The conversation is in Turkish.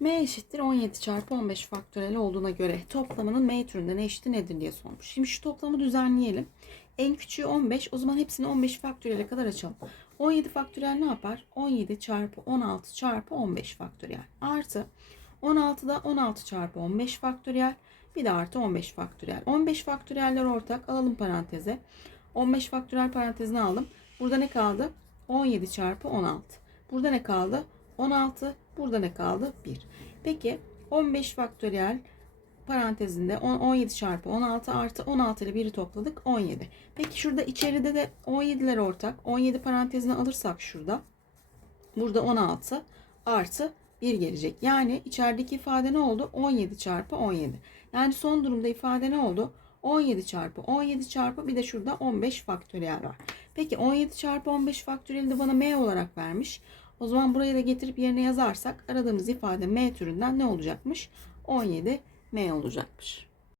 M eşittir 17 çarpı 15 faktöriyel olduğuna göre toplamının M türünden eşiti nedir diye sormuş. Şimdi şu toplamı düzenleyelim. En küçüğü 15. O zaman hepsini 15 faktöriyele kadar açalım. 17 faktöriyel ne yapar? 17 çarpı 16 çarpı 15 faktöriyel. Artı 16'da 16 çarpı 15 faktöriyel. Bir de artı 15 faktöriyel. 15 faktöriyeller ortak. Alalım paranteze. 15 faktöriyel parantezine aldım. Burada ne kaldı? 17 çarpı 16. Burada ne kaldı? 16. Burada ne kaldı? 1. Peki 15 faktöriyel parantezinde 10, 17 çarpı 16 artı 16 ile 1'i topladık 17. Peki şurada içeride de 17'ler ortak. 17 parantezine alırsak şurada. Burada 16 artı 1 gelecek. Yani içerideki ifade ne oldu? 17 çarpı 17. Yani son durumda ifade ne oldu? 17 çarpı 17 çarpı bir de şurada 15 faktöriyel var. Peki 17 çarpı 15 faktöriyeli de bana m olarak vermiş. O zaman buraya da getirip yerine yazarsak aradığımız ifade m türünden ne olacakmış? 17 m olacakmış.